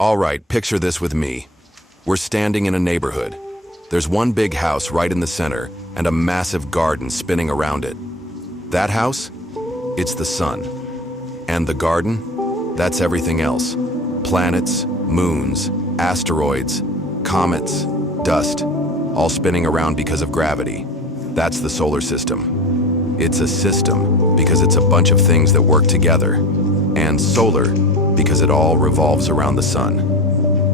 All right, picture this with me. We're standing in a neighborhood. There's one big house right in the center and a massive garden spinning around it. That house? It's the sun. And the garden? That's everything else. Planets, moons, asteroids, comets, dust, all spinning around because of gravity. That's the solar system. It's a system because it's a bunch of things that work together. And solar because it all revolves around the sun.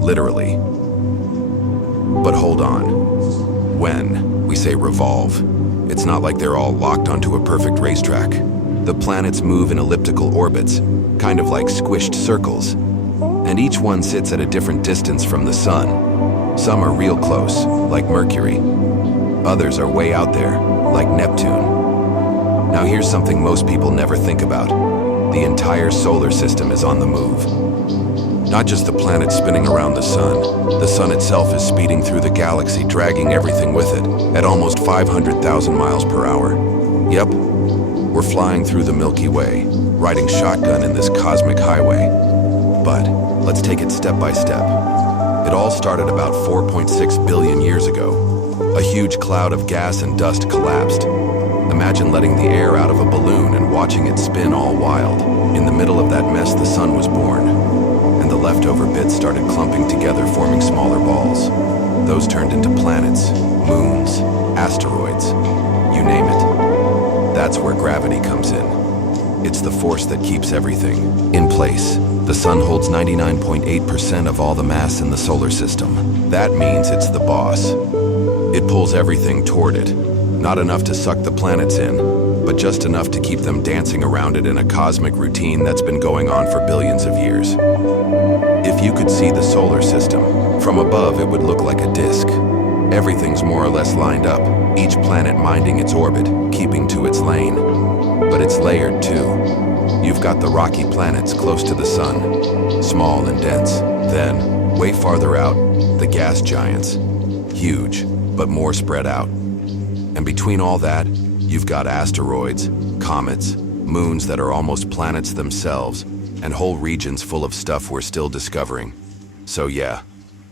Literally. But hold on. When we say revolve, it's not like they're all locked onto a perfect racetrack. The planets move in elliptical orbits, kind of like squished circles. And each one sits at a different distance from the sun. Some are real close, like Mercury. Others are way out there, like Neptune. Now here's something most people never think about. The entire solar system is on the move. Not just the planets spinning around the sun itself is speeding through the galaxy, dragging everything with it, at almost 500,000 miles per hour. Yep, we're flying through the Milky Way, riding shotgun in this cosmic highway. But let's take it step by step. It all started about 4.6 billion years ago. A huge cloud of gas and dust collapsed. Imagine letting the air out of a balloon and watching it spin all wild. In the middle of that mess, the sun was born. And the leftover bits started clumping together, forming smaller balls. Those turned into planets, moons, asteroids, you name it. That's where gravity comes in. It's the force that keeps everything in place. The sun holds 99.8% of all the mass in the solar system. That means it's the boss. It pulls everything toward it. Not enough to suck the planets in, but just enough to keep them dancing around it in a cosmic routine that's been going on for billions of years. If you could see the solar system, from above it would look like a disk. Everything's more or less lined up, each planet minding its orbit, keeping to its lane. But it's layered too. You've got the rocky planets close to the sun, small and dense. Then, way farther out, the gas giants, huge, but more spread out. And between all that, you've got asteroids, comets, moons that are almost planets themselves, and whole regions full of stuff we're still discovering. So yeah,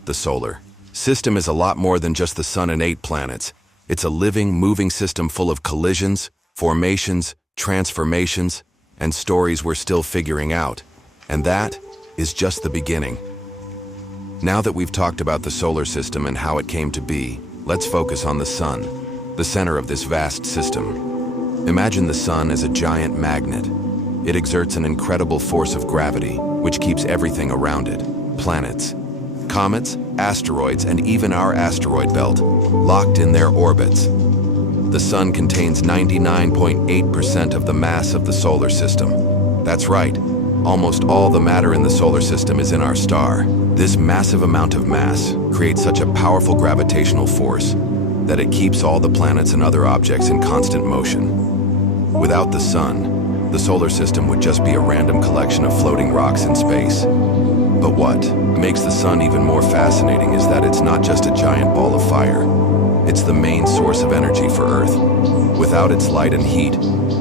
the solar system is a lot more than just the sun and 8 planets. It's a living, moving system full of collisions, formations, transformations, and stories we're still figuring out. And that is just the beginning. Now that we've talked about the solar system and how it came to be, let's focus on the sun, the center of this vast system. Imagine the sun as a giant magnet. It exerts an incredible force of gravity, which keeps everything around it. Planets, comets, asteroids, and even our asteroid belt, locked in their orbits. The sun contains 99.8% of the mass of the solar system. That's right, almost all the matter in the solar system is in our star. This massive amount of mass creates such a powerful gravitational force that it keeps all the planets and other objects in constant motion. Without the sun, the solar system would just be a random collection of floating rocks in space. But what makes the sun even more fascinating is that it's not just a giant ball of fire. It's the main source of energy for Earth. Without its light and heat,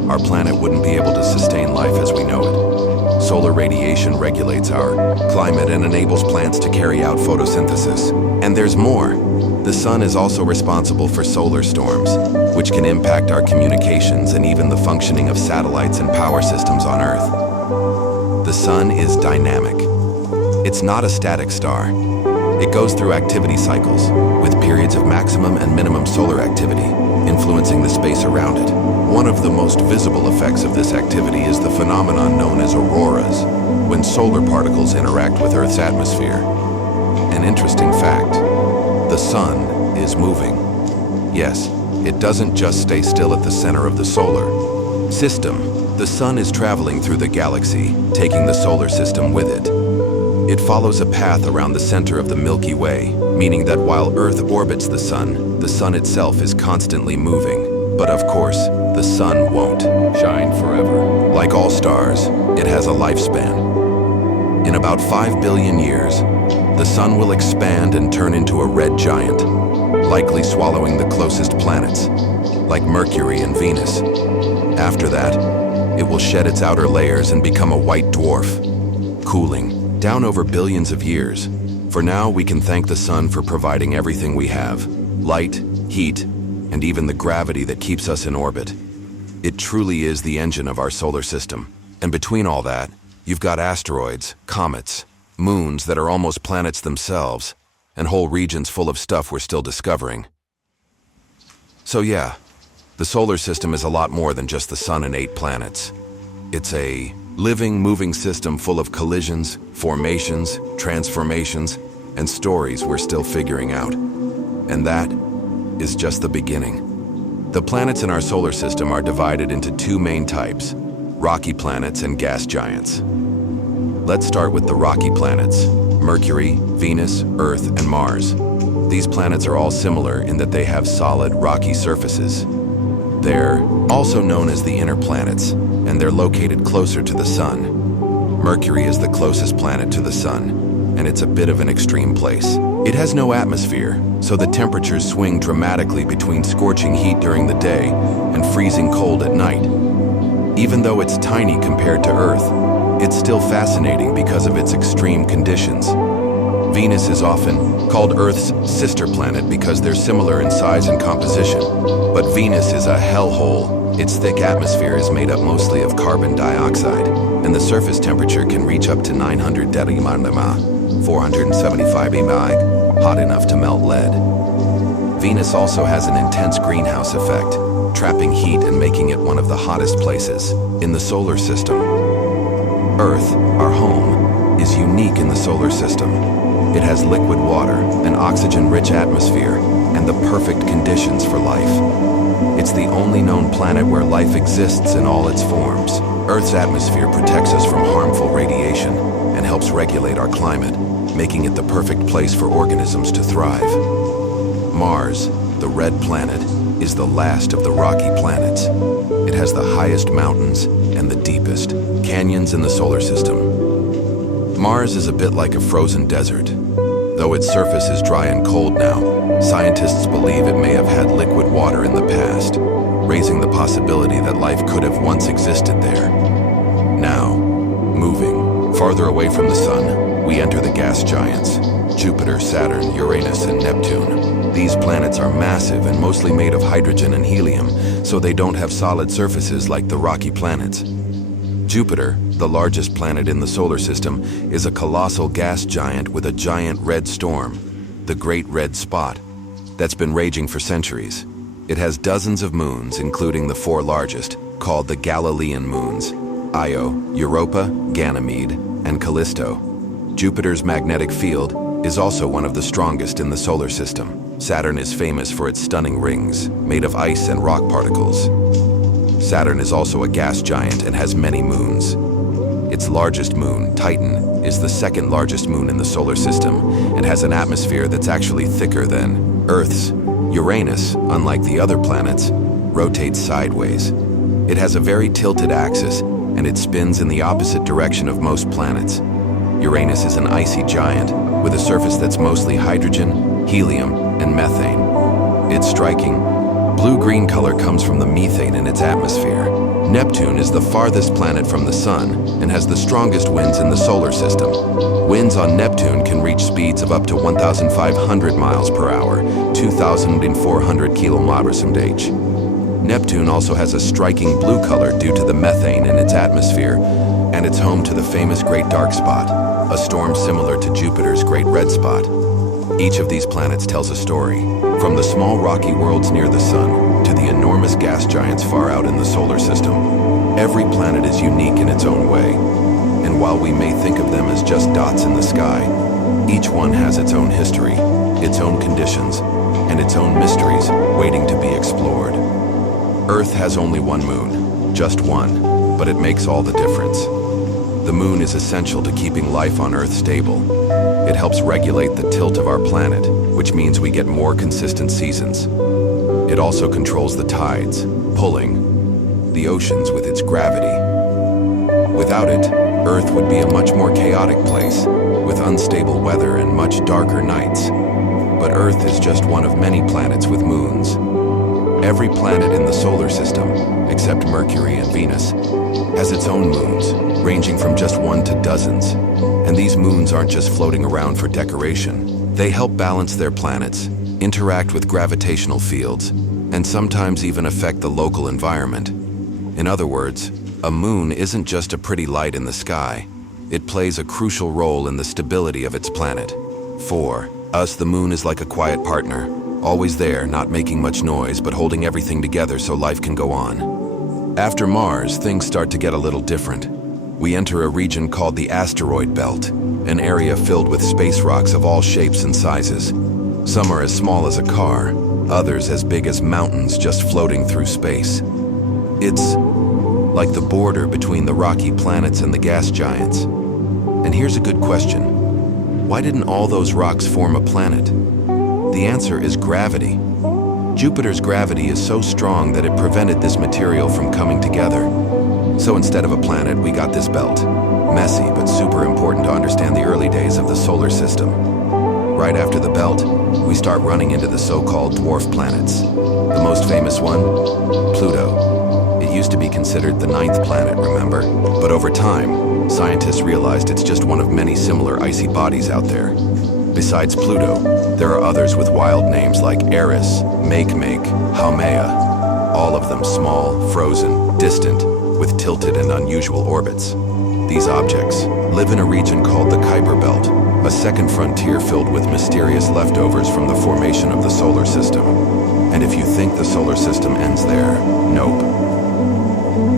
our planet wouldn't be able to sustain life as we know it. Solar radiation regulates our climate and enables plants to carry out photosynthesis. And there's more. The sun is also responsible for solar storms, which can impact our communications and even the functioning of satellites and power systems on Earth. The sun is dynamic. It's not a static star. It goes through activity cycles, with periods of maximum and minimum solar activity, influencing the space around it. One of the most visible effects of this activity is the phenomenon known as auroras, when solar particles interact with Earth's atmosphere. An interesting fact, the sun is moving. Yes, it doesn't just stay still at the center of the solar system. The sun is traveling through the galaxy, taking the solar system with it. It follows a path around the center of the Milky Way, meaning that while Earth orbits the sun itself is constantly moving. But of course, the sun won't shine forever. Like all stars, it has a lifespan. In about 5 billion years, the sun will expand and turn into a red giant, likely swallowing the closest planets, like Mercury and Venus. After that, it will shed its outer layers and become a white dwarf, cooling, down over billions of years. For now, we can thank the sun for providing everything we have: light, heat, and even the gravity that keeps us in orbit. It truly is the engine of our solar system. And between all that, you've got asteroids, comets, moons that are almost planets themselves, and whole regions full of stuff we're still discovering. So yeah, the solar system is a lot more than just the sun and 8 planets. It's a living, moving system full of collisions, formations, transformations, and stories we're still figuring out. And that is just the beginning. The planets in our solar system are divided into 2 main types: rocky planets and gas giants. Let's start with the rocky planets: Mercury, Venus, Earth, and Mars. These planets are all similar in that they have solid, rocky surfaces. They're also known as the inner planets, and they're located closer to the sun. Mercury is the closest planet to the sun, and it's a bit of an extreme place. It has no atmosphere, so the temperatures swing dramatically between scorching heat during the day and freezing cold at night. Even though it's tiny compared to Earth, it's still fascinating because of its extreme conditions. Venus is often called Earth's sister planet because they're similar in size and composition. But Venus is a hellhole. Its thick atmosphere is made up mostly of carbon dioxide, and the surface temperature can reach up to 900 degrees, 475 degrees, hot enough to melt lead. Venus also has an intense greenhouse effect, trapping heat and making it one of the hottest places in the solar system. Earth, our home, is unique in the solar system. It has liquid water, an oxygen-rich atmosphere, and the perfect conditions for life. It's the only known planet where life exists in all its forms. Earth's atmosphere protects us from harmful radiation and helps regulate our climate, making it the perfect place for organisms to thrive. Mars, the red planet, is the last of the rocky planets. It has the highest mountains and the deepest canyons in the solar system. Mars is a bit like a frozen desert. Though its surface is dry and cold now, scientists believe it may have had liquid water in the past, raising the possibility that life could have once existed there. Now, moving farther away from the sun, we enter the gas giants: Jupiter, Saturn, Uranus, and Neptune. These planets are massive and mostly made of hydrogen and helium, so they don't have solid surfaces like the rocky planets. Jupiter, the largest planet in the solar system, is a colossal gas giant with a giant red storm, the Great Red Spot, that's been raging for centuries. It has dozens of moons, including the 4 largest, called the Galilean moons: Io, Europa, Ganymede, and Callisto. Jupiter's magnetic field is also one of the strongest in the solar system. Saturn is famous for its stunning rings, made of ice and rock particles. Saturn is also a gas giant and has many moons. Its largest moon, Titan, is the 2nd largest moon in the solar system and has an atmosphere that's actually thicker than Earth's. Uranus, unlike the other planets, rotates sideways. It has a very tilted axis, and it spins in the opposite direction of most planets. Uranus is an icy giant with a surface that's mostly hydrogen, helium, and methane. It's striking. Blue-green color comes from the methane in its atmosphere. Neptune is the farthest planet from the sun and has the strongest winds in the solar system. Winds on Neptune can reach speeds of up to 1,500 miles per hour, 2,400 km/h. Neptune also has a striking blue color due to the methane in its atmosphere, and it's home to the famous Great Dark Spot, a storm similar to Jupiter's Great Red Spot. Each of these planets tells a story, from the small rocky worlds near the sun to the enormous gas giants far out in the solar system. Every planet is unique in its own way, and while we may think of them as just dots in the sky, each one has its own history, its own conditions, and its own mysteries waiting to be explored. Earth has only one moon, just one, but it makes all the difference. The moon is essential to keeping life on Earth stable. It helps regulate the tilt of our planet, which means we get more consistent seasons. It also controls the tides, pulling the oceans with its gravity. Without it, Earth would be a much more chaotic place, with unstable weather and much darker nights. But Earth is just one of many planets with moons. Every planet in the solar system, except Mercury and Venus, has its own moons, ranging from just one to dozens. And these moons aren't just floating around for decoration. They help balance their planets, interact with gravitational fields, and sometimes even affect the local environment. In other words, a moon isn't just a pretty light in the sky. It plays a crucial role in the stability of its planet. For us, the moon is like a quiet partner, always there, not making much noise, but holding everything together so life can go on. After Mars, things start to get a little different. We enter a region called the asteroid belt, an area filled with space rocks of all shapes and sizes. Some are as small as a car, others as big as mountains just floating through space. It's like the border between the rocky planets and the gas giants. And here's a good question. Why didn't all those rocks form a planet? The answer is gravity. Jupiter's gravity is so strong that it prevented this material from coming together. So instead of a planet, we got this belt. Messy, but super important to understand the early days of the solar system. Right after the belt, we start running into the so-called dwarf planets. The most famous one, Pluto. It used to be considered the 9th planet, remember? But over time, scientists realized it's just one of many similar icy bodies out there. Besides Pluto, there are others with wild names like Eris, Makemake, Haumea, all of them small, frozen, distant, with tilted and unusual orbits. These objects live in a region called the Kuiper Belt, a second frontier filled with mysterious leftovers from the formation of the solar system. And if you think the solar system ends there, nope.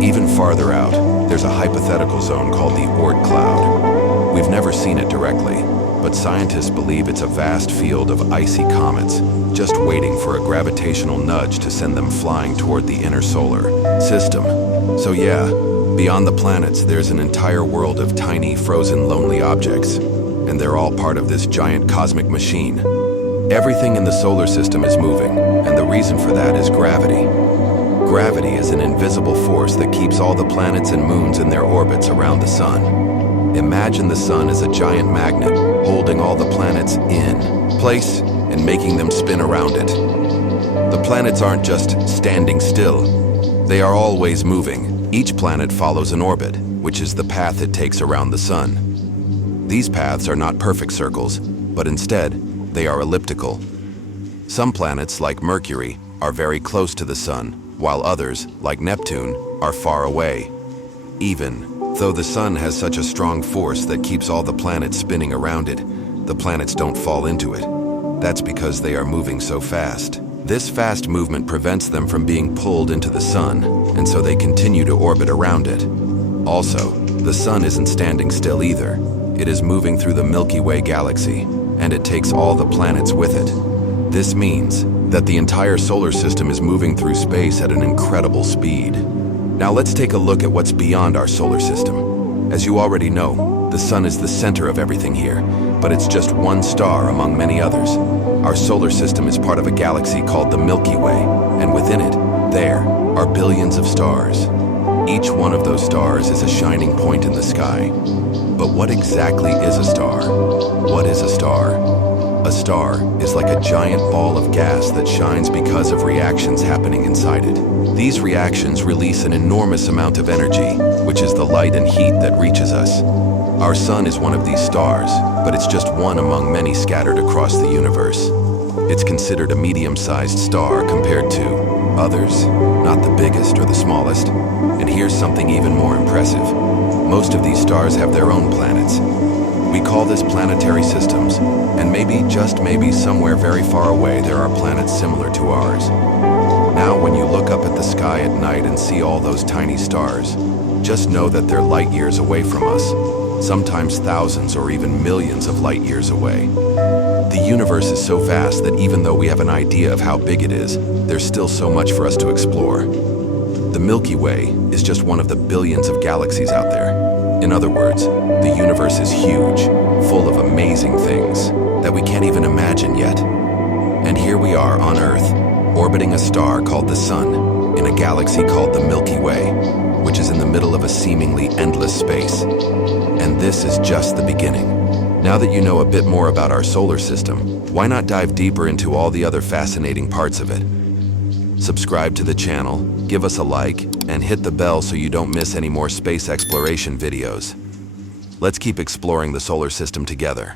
Even farther out, there's a hypothetical zone called the Oort cloud. We've never seen it directly, but scientists believe it's a vast field of icy comets, just waiting for a gravitational nudge to send them flying toward the inner solar system. So yeah, beyond the planets, there's an entire world of tiny, frozen, lonely objects, and they're all part of this giant cosmic machine. Everything in the solar system is moving, and the reason for that is gravity. Gravity is an invisible force that keeps all the planets and moons in their orbits around the sun. Imagine the sun as a giant magnet, holding all the planets in place and making them spin around it. The planets aren't just standing still. They are always moving. Each planet follows an orbit, which is the path it takes around the sun. These paths are not perfect circles, but instead, they are elliptical. Some planets, like Mercury, are very close to the sun, while others, like Neptune, are far away. Even though the sun has such a strong force that keeps all the planets spinning around it, the planets don't fall into it. That's because they are moving so fast. This fast movement prevents them from being pulled into the sun, and so they continue to orbit around it. Also, the sun isn't standing still either. It is moving through the Milky Way galaxy, and it takes all the planets with it. This means that the entire solar system is moving through space at an incredible speed. Now let's take a look at what's beyond our solar system. As you already know, the sun is the center of everything here, but it's just one star among many others. Our solar system is part of a galaxy called the Milky Way, and within it, there are billions of stars. Each one of those stars is a shining point in the sky. But what exactly is a star? What is a star? A star is like a giant ball of gas that shines because of reactions happening inside it. These reactions release an enormous amount of energy, which is the light and heat that reaches us. Our sun is one of these stars, but it's just one among many scattered across the universe. It's considered a medium-sized star compared to others, not the biggest or the smallest. And here's something even more impressive. Most of these stars have their own planets. We call this planetary systems, and maybe, just maybe, somewhere very far away there are planets similar to ours. Now when you look up at the sky at night and see all those tiny stars, just know that they're light years away from us, sometimes thousands or even millions of light years away. The universe is so vast that even though we have an idea of how big it is, there's still so much for us to explore. The Milky Way is just one of the billions of galaxies out there. In other words, the universe is huge, full of amazing things that we can't even imagine yet. And here we are on Earth, orbiting a star called the Sun, in a galaxy called the Milky Way, which is in the middle of a seemingly endless space. And this is just the beginning. Now that you know a bit more about our solar system, why not dive deeper into all the other fascinating parts of it? Subscribe to the channel, give us a like, and hit the bell so you don't miss any more space exploration videos. Let's keep exploring the solar system together.